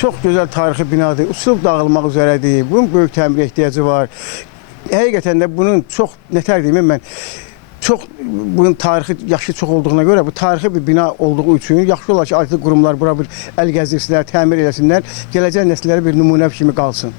Çox gözəl tarixi binadır. Uçulub dağılmaq üzrədir. Bunun böyük təmir ehtiyacı var. Həqiqətən də bunun çox nətər deyim mən bunun tarixi yaşı çox olduğuna görə bu tarixi bir bina olduğu üçün yaxşı olar ki, aidiyyatlı qurumlar bura bir əl gəzdirsinlər, təmir eləsinlər, gələcək nəsillərə bir nümunə kimi qalsın.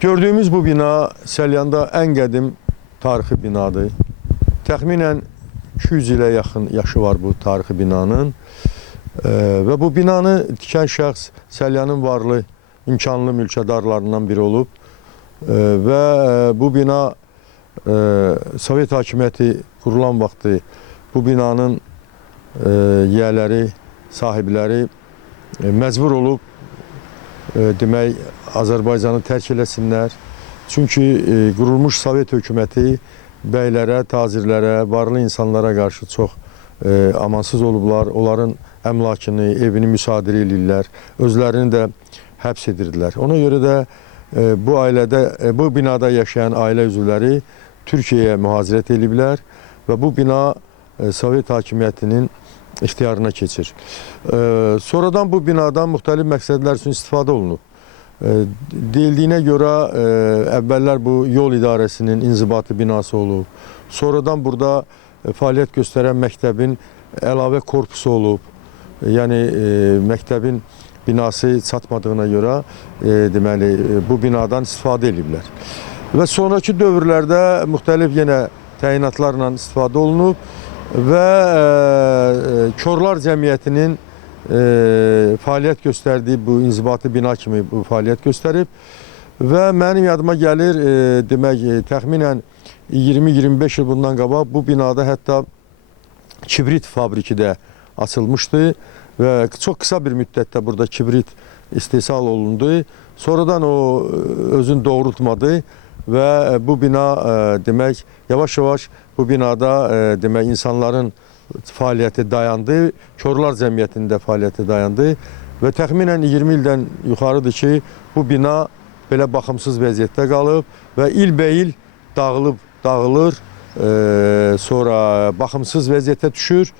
Gördüğümüz bu bina Səlyanda en qədim tarixi binadır. Təxminən 200 ilə yaxın yaşı var bu tarixi binanın. Və bu binanı tikən şəxs Səlyanın varlı, imkanlı mülkədarlarından biri olub. Və bu bina Sovet hakimiyyəti kurulan vaxtı bu binanın yiyələri, sahibləri məcbur olub demək Azərbaycanı tərk eləsinlər. Çünki qurulmuş Sovet hökuməti bəylərə, tacirlərə, varlı insanlara qarşı çox amansız olublar. Onların əmlakını, evini müsadirə edirlər. Özlərini də həbs edirdilər. Ona görə də bu ailədə, bu binada yaşayan ailə üzvləri Türkiyəyə mühacirət ediblər və bu bina Sovet hakimiyyətinin ixtiyarına keçir. Sonradan bu binadan müxtəlif məqsədlər üçün istifadə olunub. Deyildiyinə görə əvvəllər bu yol idarəsinin inzibati binası olub. Sonradan burada fəaliyyət göstərən məktəbin əlavə korpusu olub. Yəni məktəbin binası çatmadığına görə deməli bu binadan istifadə ediblər. Və sonrakı dövrlərdə müxtəlif yenə təyinatlarla istifadə olunub və Korlar Cəmiyyətinin fəaliyyət göstərdiyi bu inzibati bina kimi bu fəaliyyət göstərib və mənim yadıma gəlir, demək, təxminən 20-25 il bundan qabaq bu binada hətta kibrit fabriki də açılmışdı və çox qısa bir müddətdə burada kibrit istehsal olundu. Sonradan o özünü doğrultmadı və bu bina demək yavaş-yavaş bu binada demək insanların fəaliyyəti dayandı, Korlar Cəmiyyətində fəaliyyəti dayandı və təxminən 20 ildən yuxarıdır ki, bu bina belə baxımsız vəziyyətdə qalıb və ilbəil dağılır, sonra baxımsız vəziyyətə düşür